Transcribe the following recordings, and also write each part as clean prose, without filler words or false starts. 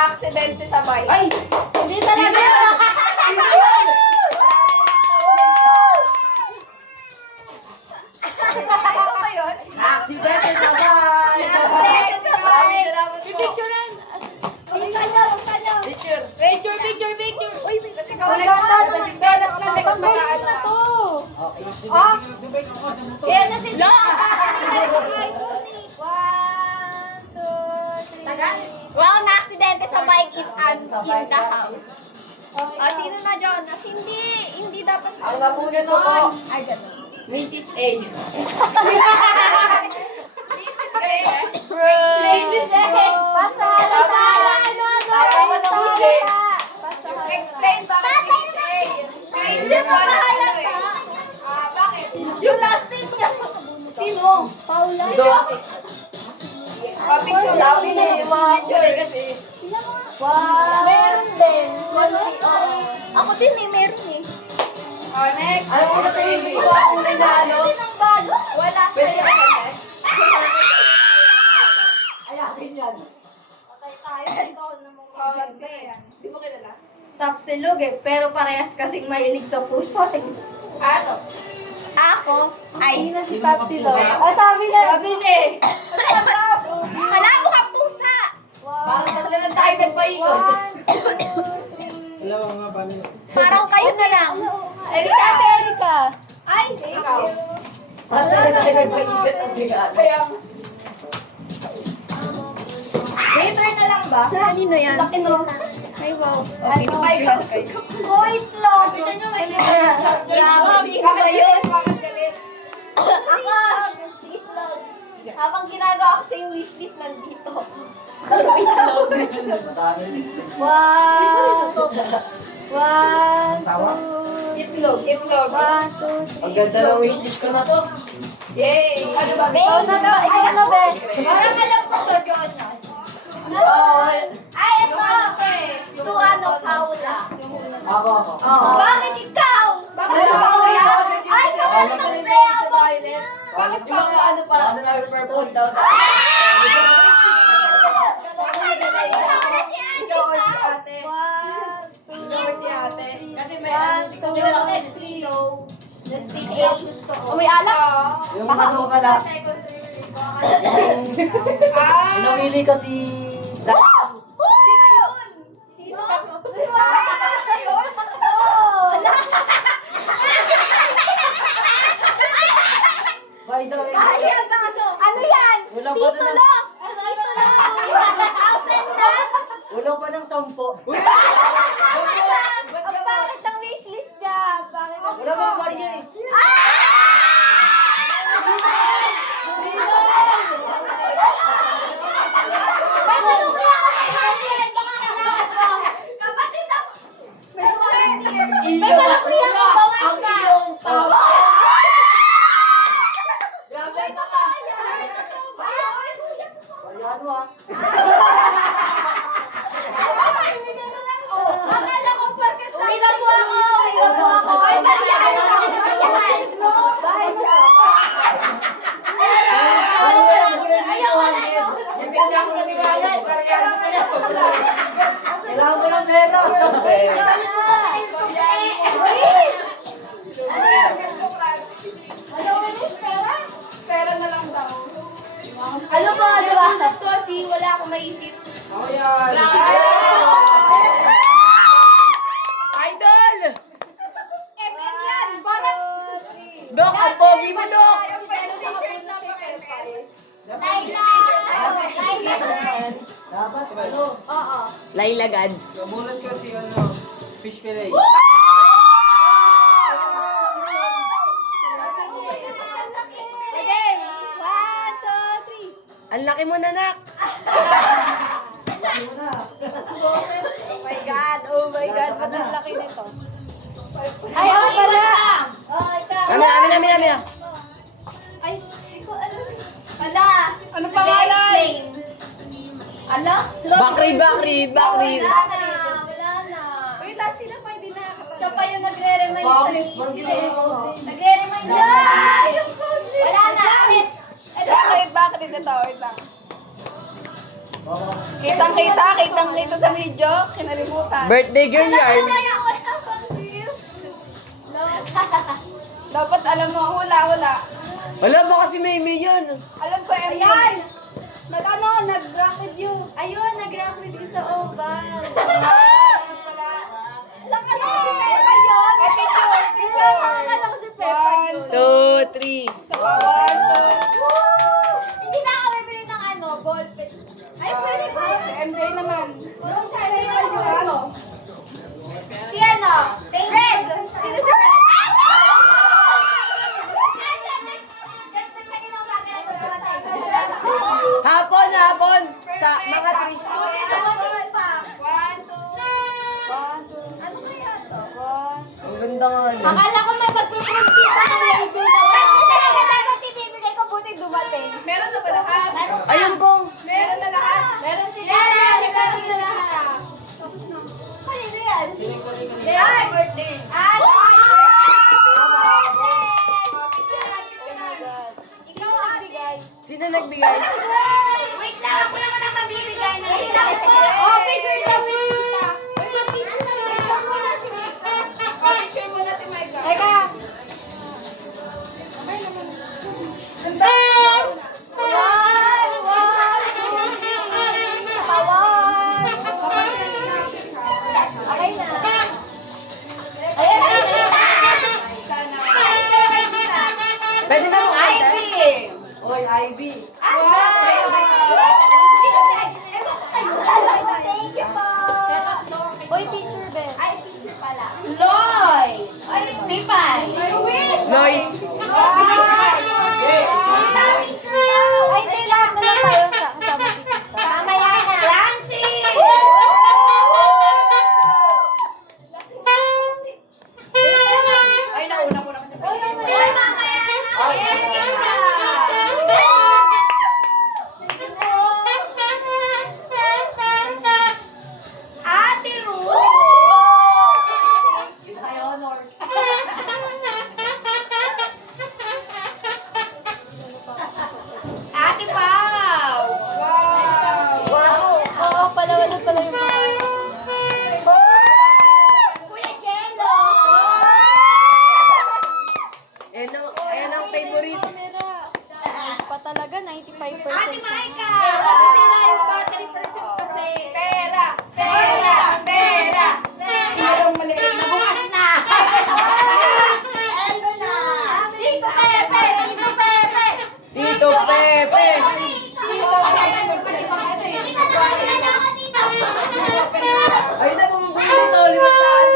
na-aksidente sa bike. Ay! Hindi talaga. Ito ba yun? Aksidente sa bahay! Aksidente sa bike. Maraming salamat po. Picturean. Picture. Picture. Uy, kasi ikaw Ang ganda naman. Benas na next Tanggalin ko na to. Okay. Ah! Kaya nasisira ka. Wow, na-aksidente sa bike in the house. Sino na, Jonas? Hindi dapat. Ang nabunod ko po, Ay, gano'n. Mrs. A. Mrs. A. Explain bakit Mrs. A. Kaya hindi ko na bakit? Yung last name niya. Sino? Paula. Picture lang. Sabi niya yung mga kulay kasi. Wow. Meron din. Konti, oo. Ako din meron eh. Next. Ano ko kasi hindi ko ako nanalo? Sinong balo? Wala sa'yo. Ay, akin yan. Patay tayo. Ito ako namang Sige. Di mo kilala? Tapsilog eh. Pero parehas kasing mahilig sa pusa eh. Ano? Ako? Ay, na si Tapsilog. Ah, sabi na. Sabi na eh. Malabo ka pusa! Parang tatlo lang tayo nagpaikot. Dalawa nga ba niyo? Parang kayo na lang. Sabi Erika. Ay, ikaw. Tatlo lang tayo nagpaikot ang bigat. Later na lang ba? Kanino yan? Laki no. Ay, wow. Ay, Okay, Wait lang. Grabe, ikaw ba yun? Ako. Si Itlog. Habang ginagawa ko sa yung wishlist, nandito ako. Wow. One, Tawa? Itlog. Itlog. 1, 2, 3. Ang ganda ng wishlist ko na to. Yay! Ano ba? Ikaw na ba? Ikaw na ba? Parang alam ko to, Jonas. Ay, ito. Ito ano, Paula. Ako. Bakit ikaw? Bakit Ano ba ba yan? Ay, sabi ng Bea Violet. Bakit yung mga ano pa? Ano na purple daw? Ikaw or si ate? Ikaw or si ate? Kasi may ano, hindi ko kilala kasi. May alak? Yung ano pala, namili ko si Daniel. Sino yun? By the way, Ano yan? ulang pa na ng, ulang pa ng 10. Ang pangit ng wishlist niya. Wala pang barya eh. Kapatid ako. Ilabas mo na ang iyong tama. Grabe ka ka. Ayan mo ah. Akala ko porket Umilan mo ako! Ay, bariyahan mo ako! Hindi ako naniwala. Kailangan ko ng pera. Pera na lang daw. Ano ba? Ano ba? Wala akong maisip. Ako yan! Idol! Epic yan! Parang... Dok, ang pogi mo, Dok! Yung t-shirt na pa Laila! Dapat, ano? Oo. Laila Gads. Nabulat ko si ano, fish fillet. Again. 1, 2, 3. Ang laki mo na, nak. Oh my God. Ba't ang laki nito? Ay, ako pala. Oh, ikaw. Kami. Ay, hindi ko alam. Ala. Ano pangalan? Ala? Bakrid. Wala na. Wait lang, sila pa hindi nakakatawa. Siya pa yung nagre-remind sa Bakit? isip. Bakit ginagawa ko? Nagre-remind na. Wala na, alis. Bakit? Bakit ito? Wait lang. Kitang-kita sa video. Kinalimutan. Birthday girl yarn. Dapat alam mo, hula. Wala mo kasi may yan. Alam ko, M yan. Nag-rank with you. Ayun, nag-rank with you sa oval. Nakala ko si Peppa yun. Ay, picture. Nakakala ko si Peppa yun. 2, 3. Sa bawal. Hindi na ako bibili ng ball pen. Ay, pwede ba? Si MJ naman. Walang siya, hindi naman yung Ano? Si ano? Red! Sino si Red? Hapon. Sa mga 3. Ano kaya to? Ang ganda nga niya. Akala ko may magpiprint dito ng label na wala. Dapat sinibigay ko buti dumating. Meron na ba lahat? Ayun pong. Meron na lahat? Meron sila. Meron sila. Kanino yan? Siling-galing. Ay, birthday. Ikaw nagbigay. Sino nagbigay? Wait lang, ako naman ang mabibigay na ito. Oh, picture sa Mika. Uy, mag-picture na picture mo na si Mika. Oh, picture mo na si Mika. Teka. Okay na. Ayan na. Sana. Pwede na mo. Ivy. Oy, Ivy. Thank you po. Oy, picture, be. Ay, picture pala. Lois. Ay, Pipay. Noise. Ay, hindi lahat na lang tayo kasama si Tita. Tama yan na. Francis! Ay, nauna mo na kasi. Ay, mamaya na. Ate Ruth! Ay, honors. Ate Pao! Wow. Oo, pala, wala pala yung mga. Kuya Jello! Ayan ang favorite. Pa talaga, 95%. Ate Maika! Kasi sila yung battery percent kasi. Pera. Parang maliit na bukas. Bukas na! Elsa! Tito Pepe. Tito Pepe. Ayun na, bumubuli dito. Limutan.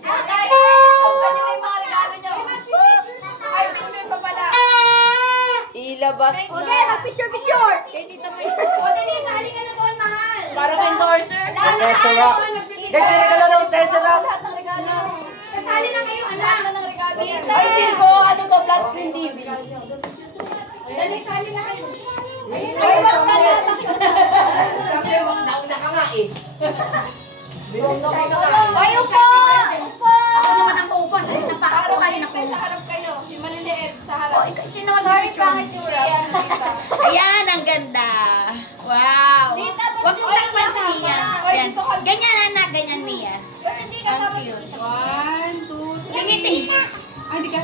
Guys, buksan niyo na yung mga regalo niyo. Ay, picture pa pala. Ilabas Okay, na. mag-picture! Kay Tita May. O, Denise, halika na doon, mahal! Parang endorser. Tesseract. Guys, may regalo ng Tesseract. Lahat ng regalo. Kasali na kayo, anak! Lahat ng regalo. Ay, feel ko, ano to, flat screen TV. Dali, sali na kayo. Ayun, Ay, wag ka na, Siyempre, nauna ka nga eh. Kayo po! Ako naman ang upas, eh. Napaka Parang kayo na kayo sa harap kayo. Yung maliliit sa harap. Sino Sorry, pangit yung yan. Ayan, ang ganda. Wow. Tita, ba't Huwag mong yung takpan si kasama? Mia. Oy, Yan. dito ka- Ganyan, anak. Ganyan, Mia. Pero hindi kasama si Tita. 1, 2, 3. Tingiti. Ay, di ka.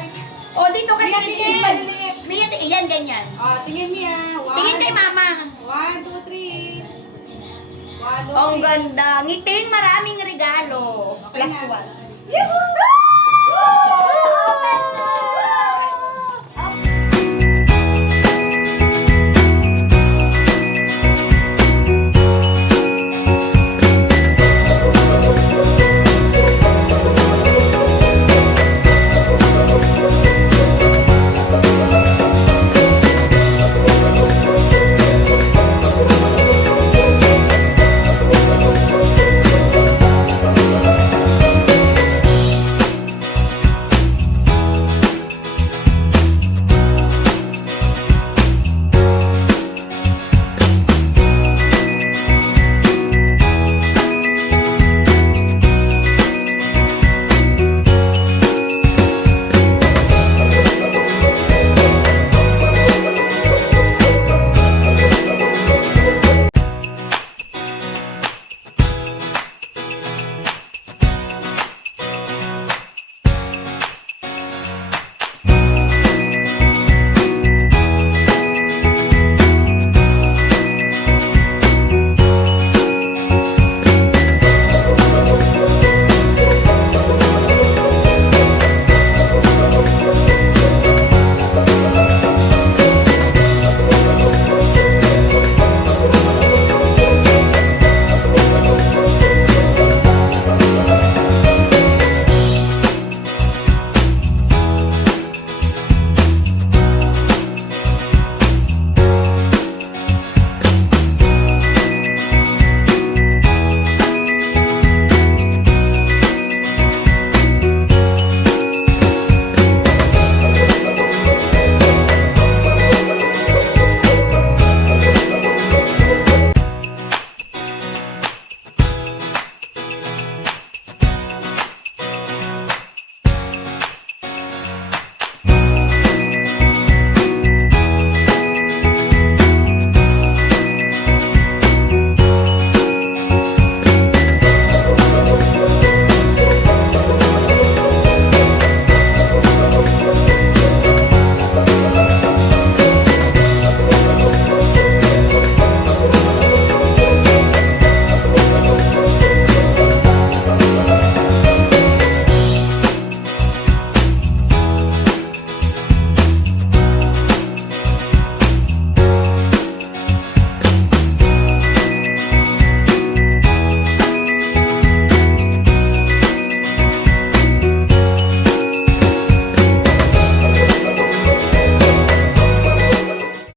O, dito kasi. Yung maliliit. Mia, yan, ganyan. Tingin niya. Tingin kay mama. 1, 2, 3. 1, 2, 3. Ang ganda. Ngiting maraming regalo. Plus one. Yuhu!